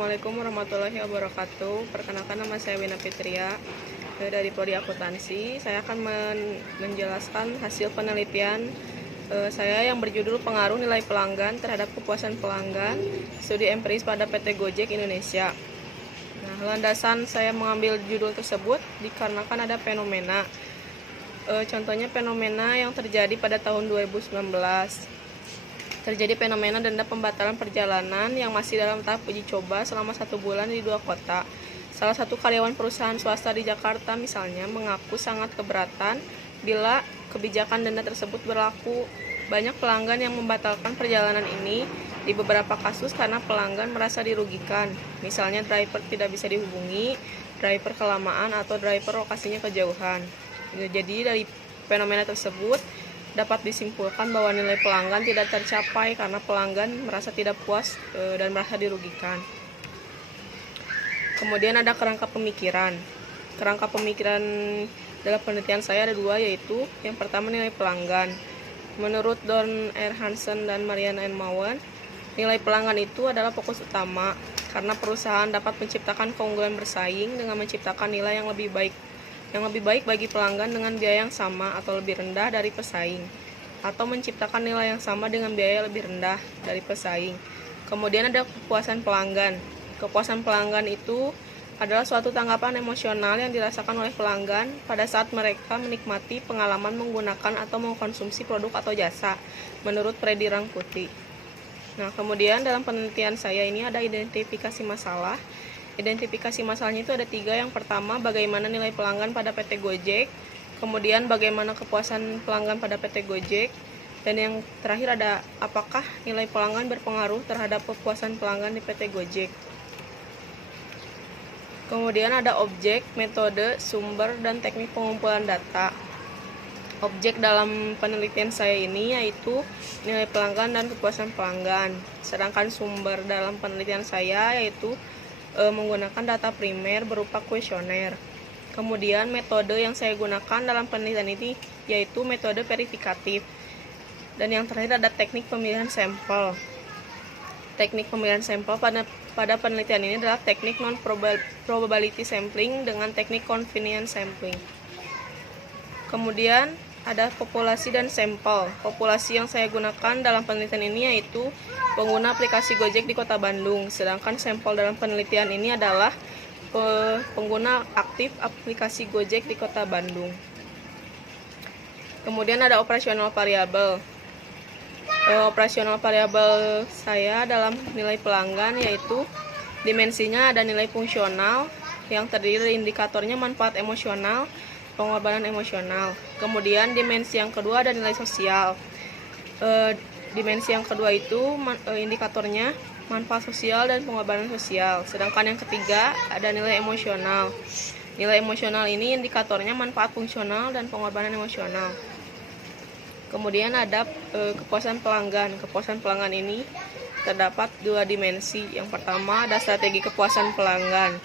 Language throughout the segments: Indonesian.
Assalamualaikum warahmatullahi wabarakatuh. Perkenalkan, nama saya Wina Fitria dari Prodi Akuntansi. Saya akan menjelaskan hasil penelitian saya yang berjudul Pengaruh Nilai Pelanggan Terhadap Kepuasan Pelanggan, Studi Empiris pada PT Gojek Indonesia. Nah, landasan saya mengambil judul tersebut dikarenakan ada fenomena. Contohnya fenomena yang terjadi pada tahun 2019. Terjadi fenomena denda pembatalan perjalanan yang masih dalam tahap uji coba selama 1 bulan di 2 kota. Salah satu karyawan perusahaan swasta di Jakarta misalnya mengaku sangat keberatan bila kebijakan denda tersebut berlaku. Banyak pelanggan yang membatalkan perjalanan ini di beberapa kasus karena pelanggan merasa dirugikan. Misalnya driver tidak bisa dihubungi, driver kelamaan, atau driver lokasinya kejauhan. Jadi dari fenomena tersebut dapat disimpulkan bahwa nilai pelanggan tidak tercapai karena pelanggan merasa tidak puas dan merasa dirugikan. Kemudian ada kerangka pemikiran. Kerangka pemikiran dalam penelitian saya ada 2, yaitu yang pertama nilai pelanggan. Menurut Don R. Hansen dan Mariana N. Mowen, nilai pelanggan itu adalah fokus utama karena perusahaan dapat menciptakan keunggulan bersaing dengan menciptakan nilai yang lebih baik bagi pelanggan dengan biaya yang sama atau lebih rendah dari pesaing, atau menciptakan nilai yang sama dengan biaya lebih rendah dari pesaing. Kemudian ada kepuasan pelanggan. Kepuasan pelanggan itu adalah suatu tanggapan emosional yang dirasakan oleh pelanggan pada saat mereka menikmati pengalaman menggunakan atau mengkonsumsi produk atau jasa, menurut Freddy Rangkuti. Nah, kemudian dalam penelitian saya ini ada identifikasi masalah. Identifikasi masalahnya itu ada 3. Yang pertama, bagaimana nilai pelanggan pada PT Gojek. Kemudian, bagaimana kepuasan pelanggan pada PT Gojek. Dan yang terakhir ada, apakah nilai pelanggan berpengaruh terhadap kepuasan pelanggan di PT Gojek. Kemudian ada objek, metode, sumber, dan teknik pengumpulan data. Objek dalam penelitian saya ini yaitu nilai pelanggan dan kepuasan pelanggan. Sedangkan sumber dalam penelitian saya yaitu menggunakan data primer berupa kuesioner. Kemudian metode yang saya gunakan dalam penelitian ini yaitu metode verifikatif. Dan yang terakhir ada teknik pemilihan sampel. Teknik pemilihan sampel pada penelitian ini adalah teknik non-probability sampling dengan teknik convenience sampling. Kemudian ada populasi dan sampel. Populasi yang saya gunakan dalam penelitian ini yaitu pengguna aplikasi Gojek di Kota Bandung. Sedangkan sampel dalam penelitian ini adalah pengguna aktif aplikasi Gojek di Kota Bandung. Kemudian ada operasional variabel. Operasional variabel saya dalam nilai pelanggan yaitu dimensinya ada nilai fungsional yang terdiri dari indikatornya manfaat emosional, pengorbanan emosional. Kemudian dimensi yang kedua ada nilai sosial. Dimensi yang kedua itu indikatornya manfaat sosial dan pengorbanan sosial. Sedangkan yang ketiga ada nilai emosional. Nilai emosional ini indikatornya manfaat fungsional dan pengorbanan emosional. Kemudian ada kepuasan pelanggan. Kepuasan pelanggan ini terdapat 2 dimensi. Yang pertama ada strategi kepuasan pelanggan.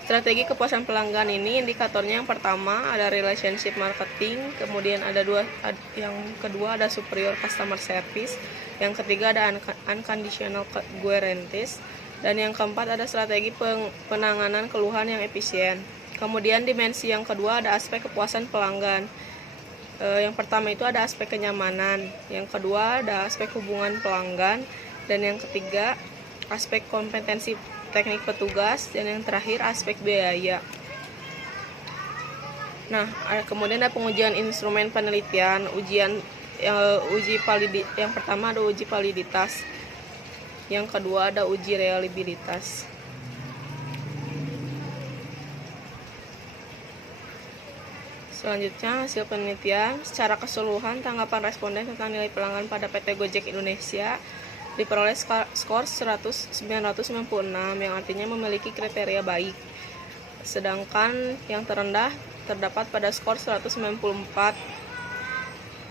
Strategi kepuasan pelanggan ini indikatornya yang pertama ada relationship marketing, kemudian yang kedua ada superior customer service, yang ketiga ada unconditional guarantees, dan yang keempat ada strategi penanganan keluhan yang efisien. Kemudian dimensi yang kedua ada aspek kepuasan pelanggan. Yang pertama itu ada aspek kenyamanan, yang kedua ada aspek hubungan pelanggan, dan yang ketiga aspek kompetensi teknik petugas, dan yang terakhir aspek biaya. Nah, kemudian ada pengujian instrumen penelitian, yang pertama ada uji validitas, yang kedua ada uji reliabilitas. Selanjutnya hasil penelitian, secara keseluruhan tanggapan responden tentang nilai pelanggan pada PT Gojek Indonesia diperoleh skor 996 yang artinya memiliki kriteria baik. Sedangkan yang terendah terdapat pada skor 194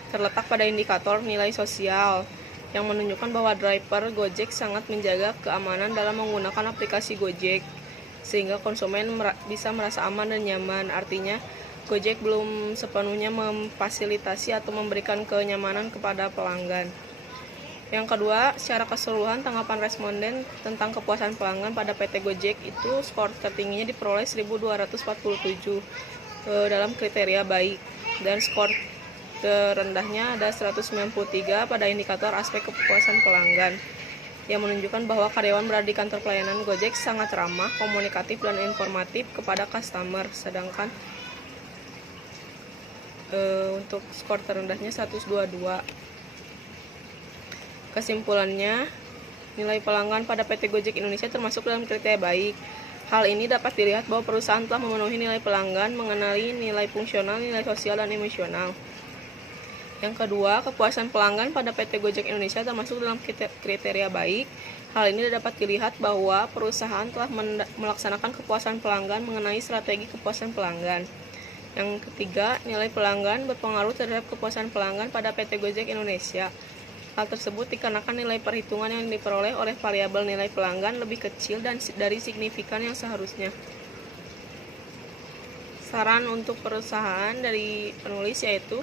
terletak pada indikator nilai sosial yang menunjukkan bahwa driver Gojek sangat menjaga keamanan dalam menggunakan aplikasi Gojek sehingga konsumen bisa merasa aman dan nyaman. Artinya Gojek belum sepenuhnya memfasilitasi atau memberikan kenyamanan kepada pelanggan. Yang kedua, secara keseluruhan tanggapan responden tentang kepuasan pelanggan pada PT Gojek itu skor tertingginya diperoleh 1247 dalam kriteria baik, dan skor terendahnya ada 193 pada indikator aspek kepuasan pelanggan, yang menunjukkan bahwa karyawan berada di kantor pelayanan Gojek sangat ramah, komunikatif, dan informatif kepada customer. Sedangkan untuk skor terendahnya 122. Kesimpulannya, nilai pelanggan pada PT Gojek Indonesia termasuk dalam kriteria baik. Hal ini dapat dilihat bahwa perusahaan telah memenuhi nilai pelanggan, mengenali nilai fungsional, nilai sosial, dan emosional. Yang kedua, kepuasan pelanggan pada PT Gojek Indonesia termasuk dalam kriteria baik. Hal ini dapat dilihat bahwa perusahaan telah melaksanakan kepuasan pelanggan mengenai strategi kepuasan pelanggan. Yang ketiga, nilai pelanggan berpengaruh terhadap kepuasan pelanggan pada PT Gojek Indonesia. Hal tersebut dikarenakan nilai perhitungan yang diperoleh oleh variabel nilai pelanggan lebih kecil dari signifikan yang seharusnya. Saran untuk perusahaan dari penulis yaitu,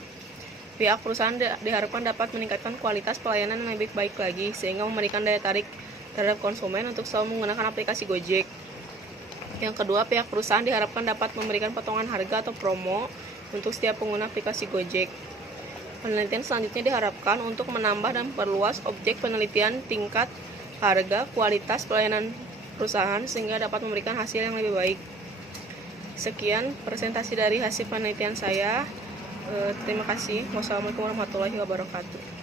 pihak perusahaan diharapkan dapat meningkatkan kualitas pelayanan yang lebih baik lagi, sehingga memberikan daya tarik terhadap konsumen untuk selalu menggunakan aplikasi Gojek. Yang kedua, pihak perusahaan diharapkan dapat memberikan potongan harga atau promo untuk setiap pengguna aplikasi Gojek. Penelitian selanjutnya diharapkan untuk menambah dan perluas objek penelitian tingkat harga, kualitas pelayanan perusahaan sehingga dapat memberikan hasil yang lebih baik. Sekian presentasi dari hasil penelitian saya. Terima kasih. Wassalamualaikum warahmatullahi wabarakatuh.